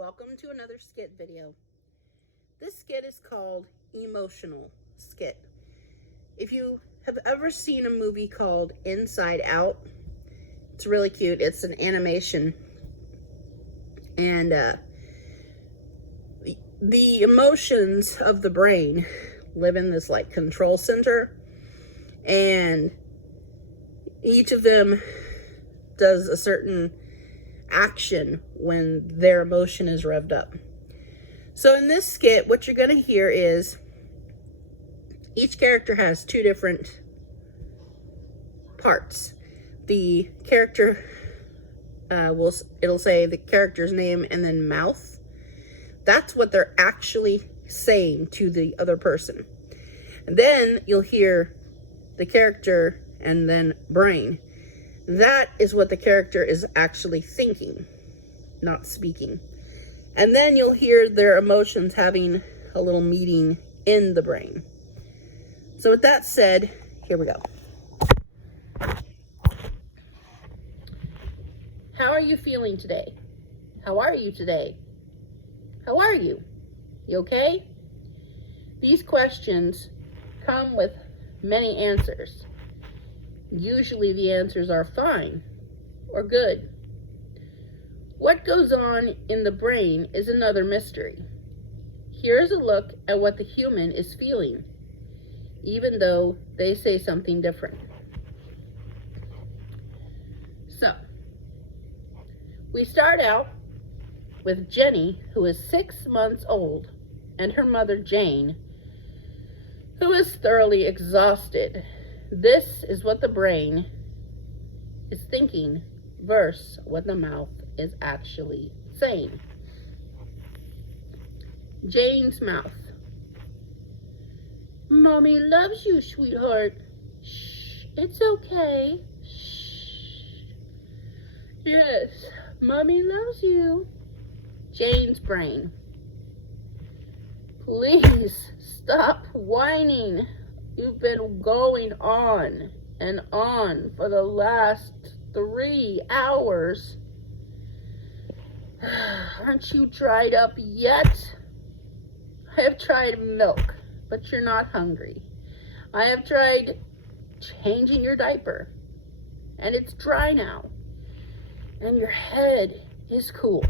welcome to another skit video. This skit is called Emotional Skit. If you have ever seen a movie called Inside Out, it's really cute. It's an animation, and the emotions of the brain live in this like control center, and each of them does a certain action when their emotion is revved up. So in this skit, what you're going to hear is each character has two different parts. The character it'll say the character's name and then mouth. That's what they're actually saying to the other person. And then you'll hear the character and then brain. That is what the character is actually thinking, not speaking. And then you'll hear their emotions having a little meeting in the brain. So with that said, here we go. How are you feeling today? How are you today? How are you? You okay? These questions come with many answers. Usually the answers are fine or good. What goes on in the brain is another mystery. Here's a look at what the human is feeling, even though they say something different. So, we start out with Jenny, who is 6 months old, and her mother, Jane, who is thoroughly exhausted. This is what the brain is thinking versus what the mouth is actually saying. Jane's mouth. Mommy loves you, sweetheart. Shh, it's okay. Shh. Yes, Mommy loves you. Jane's brain. Please stop whining. You've been going on and on for the last 3 hours. Aren't you dried up yet? I have tried milk, but you're not hungry. I have tried changing your diaper, and it's dry now. And your head is cool.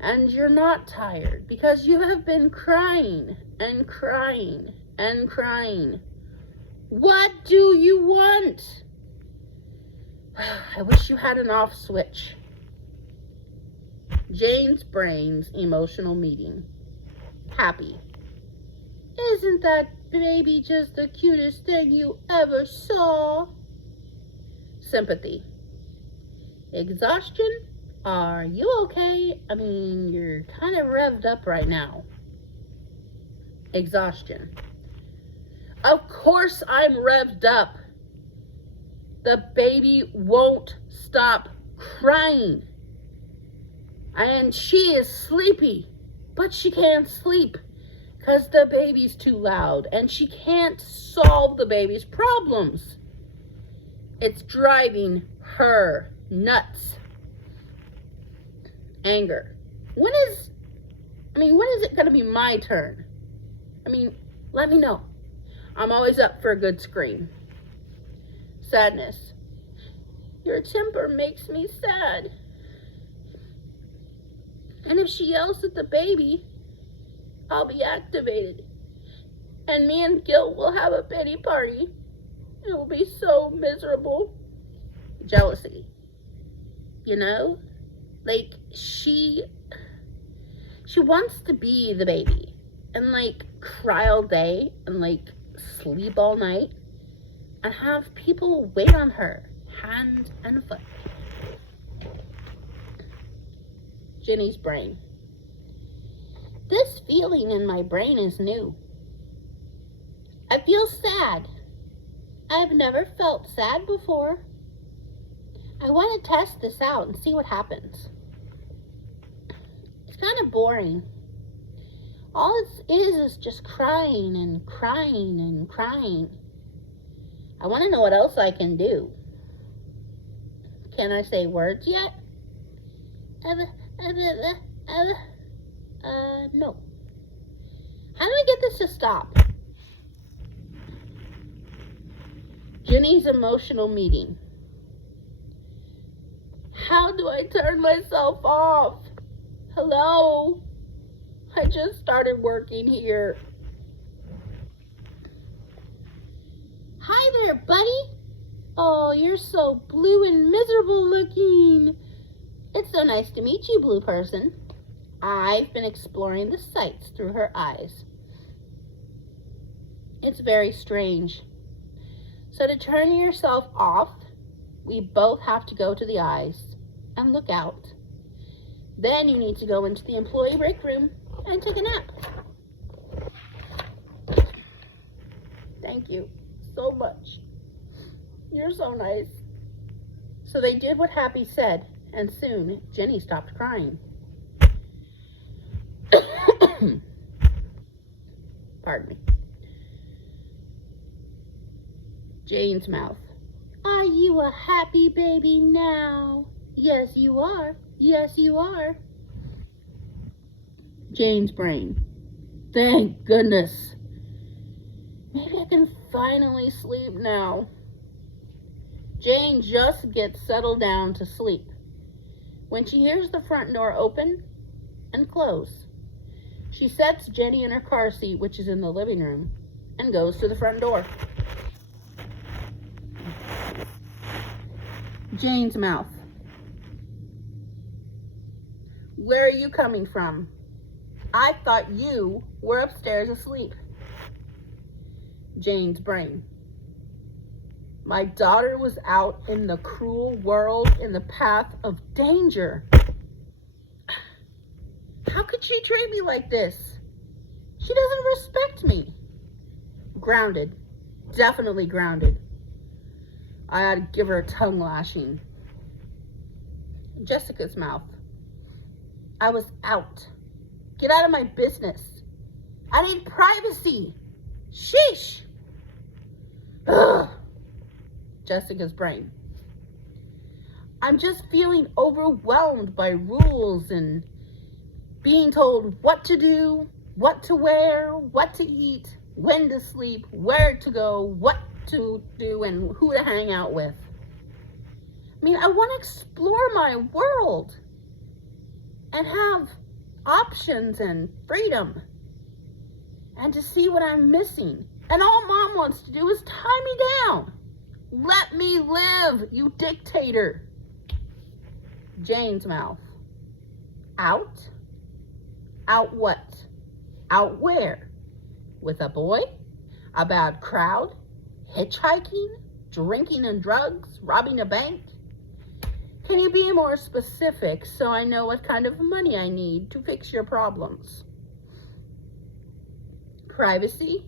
And you're not tired because you have been crying and crying and crying. What do you want? I wish you had an off switch. Jane's brain's emotional meeting. Happy. Isn't that baby just the cutest thing you ever saw? Sympathy. Exhaustion? Are you okay? I mean, you're kind of revved up right now. Exhaustion. Of course I'm revved up. The baby won't stop crying. And she is sleepy, but she can't sleep because the baby's too loud and she can't solve the baby's problems. It's driving her nuts. Anger. When is it going to be my turn? Let me know. I'm always up for a good scream. Sadness. Your temper makes me sad. And if she yells at the baby, I'll be activated. And me and Gil will have a pity party. It will be so miserable. Jealousy. You know? Like, she wants to be the baby. And, like, cry all day. And, like, sleep all night. And have people wait on her. Hand and foot. Jenny's brain. This feeling in my brain is new. I feel sad. I've never felt sad before. I want to test this out and see what happens. It's kind of boring. All it is just crying and crying and crying. I want to know what else I can do. Can I say words yet? No. How do I get this to stop? Jenny's emotional meeting. How do I turn myself off? Hello? I just started working here. Hi there, buddy. Oh, you're so blue and miserable looking. It's so nice to meet you, blue person. I've been exploring the sights through her eyes. It's very strange. So to turn yourself off, we both have to go to the eyes and look out. Then you need to go into the employee break room and take a nap. Thank you so much. You're so nice. So they did what Happy said, and soon Jenny stopped crying. Pardon me. Jane's mouth. Are you a happy baby now? Yes, you are. Yes, you are. Jane's brain. Thank goodness. Maybe I can finally sleep now. Jane just gets settled down to sleep when she hears the front door open and close. She sets Jenny in her car seat, which is in the living room, and goes to the front door. Jane's mouth. Where are you coming from? I thought you were upstairs asleep. Jane's brain. My daughter was out in the cruel world in the path of danger. How could she treat me like this? She doesn't respect me. Grounded. Definitely grounded. I ought to give her a tongue lashing. Jessica's mouth. I was out. Get out of my business. I need privacy. Sheesh. Ugh. Jessica's brain. I'm just feeling overwhelmed by rules and being told what to do, what to wear, what to eat, when to sleep, where to go, what to do, and who to hang out with. I mean, I want to explore my world and have options and freedom and to see what I'm missing. And all Mom wants to do is tie me down. Let me live, you dictator. Jane's mouth. Out? Out what? Out where? With a boy? A bad crowd? Hitchhiking? Drinking and drugs? Robbing a bank? Can you be more specific so I know what kind of money I need to fix your problems? Privacy?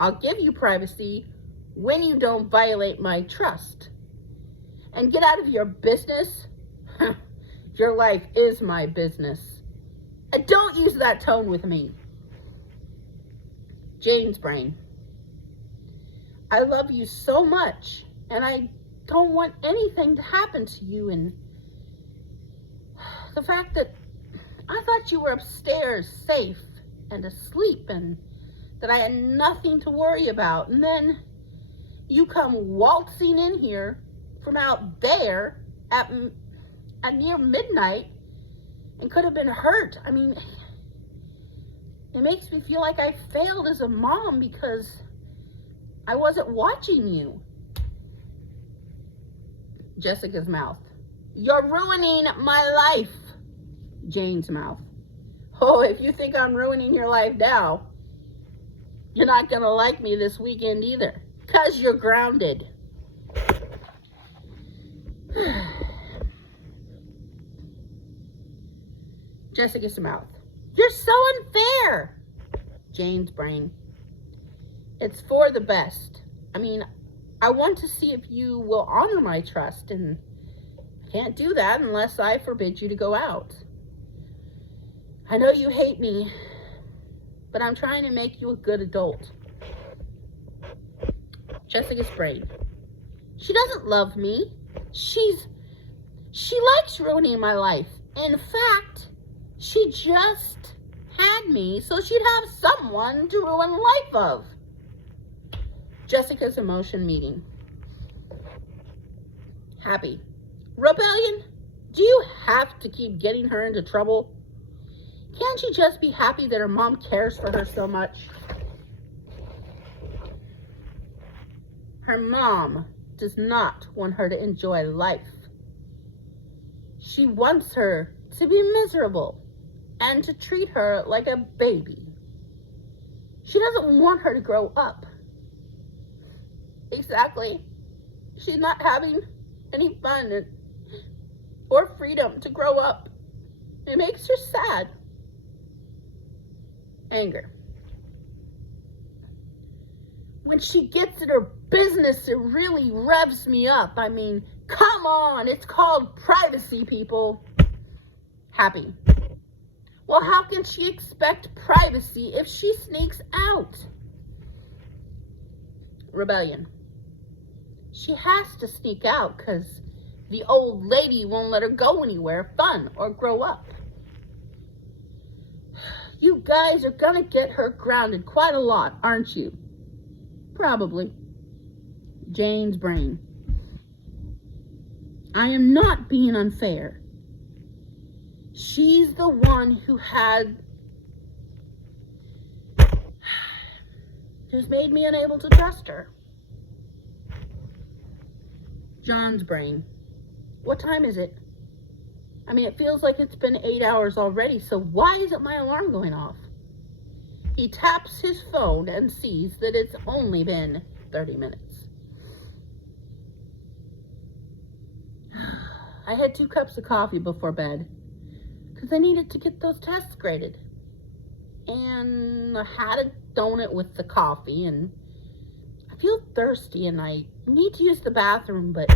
I'll give you privacy when you don't violate my trust. And get out of your business? Your life is my business. And don't use that tone with me. Jane's brain. I love you so much, and I don't want anything to happen to you. And the fact that I thought you were upstairs safe and asleep and that I had nothing to worry about. And then you come waltzing in here from out there at near midnight and could have been hurt. I mean, it makes me feel like I failed as a mom because I wasn't watching you. Jessica's mouth. You're ruining my life. Jane's mouth. Oh, if you think I'm ruining your life now, you're not gonna like me this weekend either, 'cause you're grounded. Jessica's mouth. You're so unfair. Jane's brain. It's for the best. I mean, I want to see if you will honor my trust, and I can't do that unless I forbid you to go out. I know you hate me, but I'm trying to make you a good adult. Jessica's brain. She doesn't love me. She likes ruining my life. In fact, she just had me so she'd have someone to ruin life of. Jessica's emotion meeting. Happy. Rebellion, do you have to keep getting her into trouble? Can't she just be happy that her mom cares for her so much? Her mom does not want her to enjoy life. She wants her to be miserable and to treat her like a baby. She doesn't want her to grow up. Exactly. She's not having any fun or freedom to grow up. It makes her sad. Anger. When she gets in her business, it really revs me up. I mean, come on, it's called privacy, people. Happy. Well, how can she expect privacy if she sneaks out? Rebellion. She has to sneak out because the old lady won't let her go anywhere fun or grow up. You guys are gonna get her grounded quite a lot, aren't you? Probably. Jane's brain. I am not being unfair. She's the one who's made me unable to trust her. John's brain. What time is it? I mean, it feels like it's been 8 hours already, so why isn't my alarm going off? He taps his phone and sees that it's only been 30 minutes. I had 2 cups of coffee before bed because I needed to get those tests graded. And I had a donut with the coffee, and I feel thirsty and I need to use the bathroom, but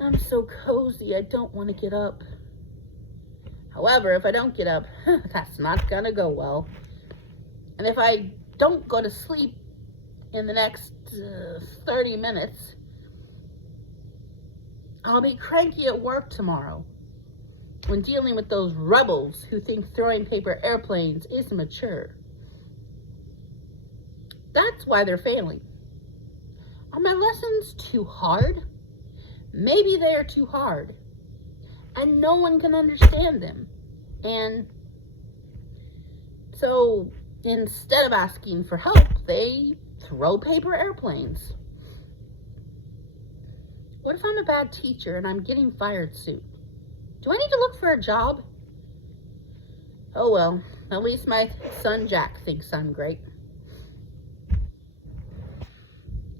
I'm so cozy I don't want to get up. However, if I don't get up, that's not gonna go well. And if I don't go to sleep in the next 30 minutes, I'll be cranky at work tomorrow when dealing with those rebels who think throwing paper airplanes is mature. That's why they're failing. Are my lessons too hard? Maybe they are too hard, and no one can understand them. And so instead of asking for help, they throw paper airplanes. What if I'm a bad teacher and I'm getting fired soon? Do I need to look for a job? Oh well, at least my son Jack thinks I'm great.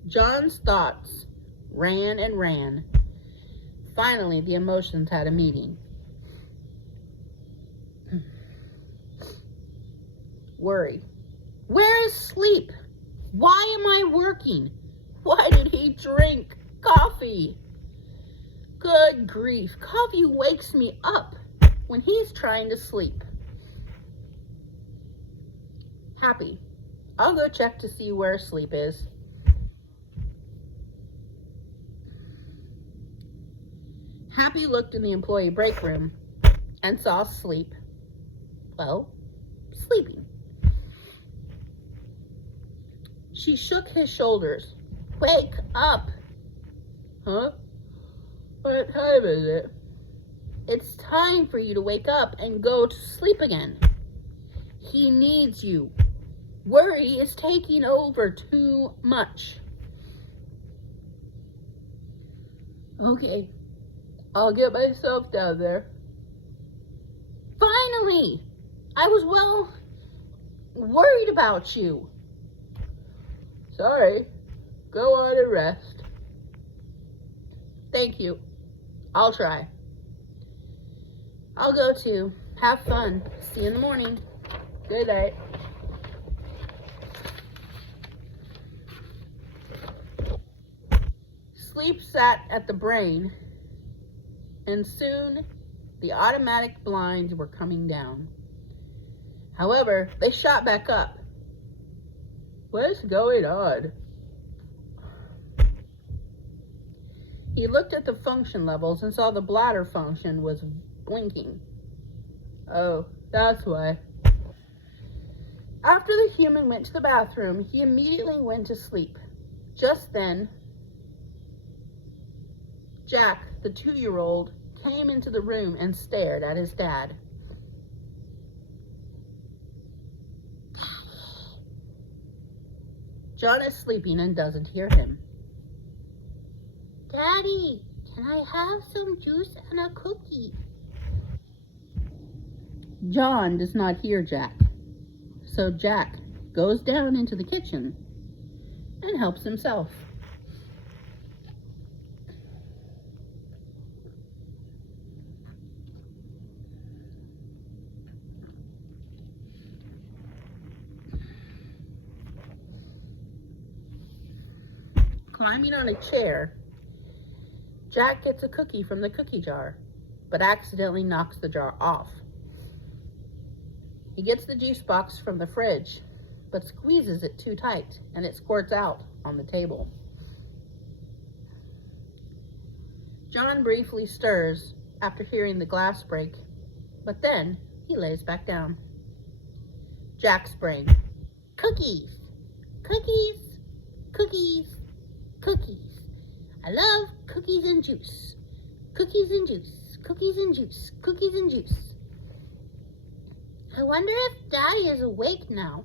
John's thoughts ran and ran. Finally, the emotions had a meeting. Worry. Where is sleep? Why am I working? Why did he drink coffee? Good grief, coffee wakes me up when he's trying to sleep. Happy. I'll go check to see where sleep is. Happy looked in the employee break room and saw Sleep. Well, sleeping. She shook his shoulders. Wake up! Huh? What time is it? It's time for you to wake up and go to sleep again. He needs you. Worry is taking over too much. Okay, I'll get myself down there. Finally! I was worried about you. Sorry. Go on and rest. Thank you. I'll try. I'll go too. Have fun. See you in the morning. Good night. Sleep sat at the brain, and soon the automatic blinds were coming down. However, they shot back up. What's going on? He looked at the function levels and saw the bladder function was blinking. Oh, that's why. After the human went to the bathroom, he immediately went to sleep. Just then, Jack, the 2-year-old, came into the room and stared at his dad. John is sleeping and doesn't hear him. Daddy, can I have some juice and a cookie? John does not hear Jack, so Jack goes down into the kitchen and helps himself. Climbing on a chair, Jack gets a cookie from the cookie jar, but accidentally knocks the jar off. He gets the juice box from the fridge, but squeezes it too tight, and it squirts out on the table. John briefly stirs after hearing the glass break, but then he lays back down. Jack's brain. Cookies, cookies, cookies, cookies. I love cookies and juice. Cookies and juice, cookies and juice, cookies and juice. I wonder if Daddy is awake now.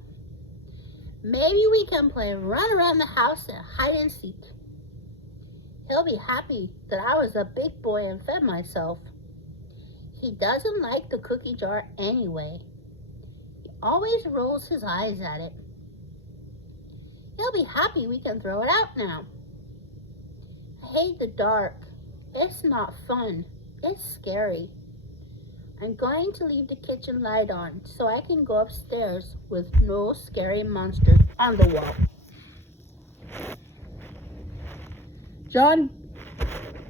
Maybe we can play run around the house and hide and seek. He'll be happy that I was a big boy and fed myself. He doesn't like the cookie jar anyway. He always rolls his eyes at it. He'll be happy we can throw it out now. I hate the dark. It's not fun. It's scary. I'm going to leave the kitchen light on so I can go upstairs with no scary monsters on the wall. John